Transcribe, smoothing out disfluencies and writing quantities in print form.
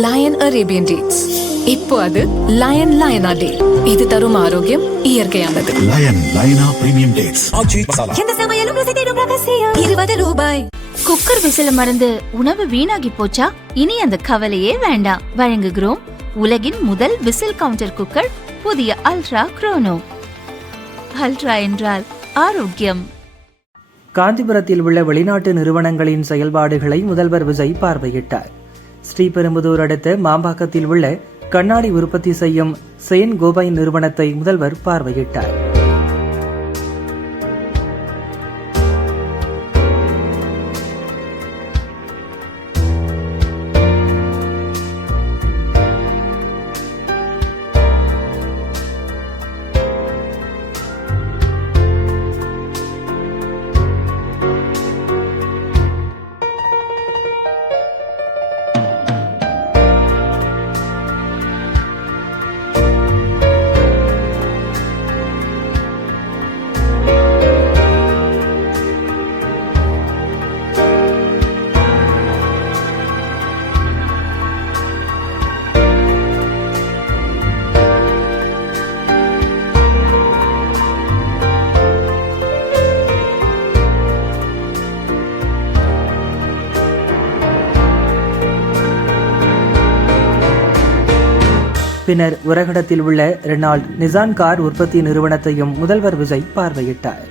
Line Arabian dates. இப்போ அது line லயனா டே. இது தரும் ஆரோக்கியம் இயற்கையானது. லயன் லயனா பிரீமியம் டேட்ஸ். எந்த சமையலும் ருசி தேடும் ரகசியம். 20 ரூபாய். குக்கர் விசில மறந்து உணவு வீணாகி போச்சா? இனி அந்த கவலையே வேண்டாம். வழங்குகிறோம் உலகின் முதல் விசில் கவுண்டர் குக்கர், புதிய அல்ட்ரா குரோனோ. அல்ட்ரா என்றால் ஆரோக்கியம். காஞ்சிபுரத்தில் உள்ள வெளிநாட்டு நிறுவனங்களின் செயல்பாடுகளை முதல்வர் விஜய் பார்வையிட்டார். ஸ்ரீபெரும்புதூர் அடுத்த மாம்பாக்கத்தில் உள்ள கண்ணாடி உற்பத்தி செய்யும் செயின் கோபைன் நிறுவனத்தை முதல்வர் பார்வையிட்டார். பின்னர் உரகடத்தில் உள்ள ரெனால்ட் நிசான் கார் உற்பத்தி நிறுவனத்தையும் முதல்வர் விஜய் பார்வையிட்டார்.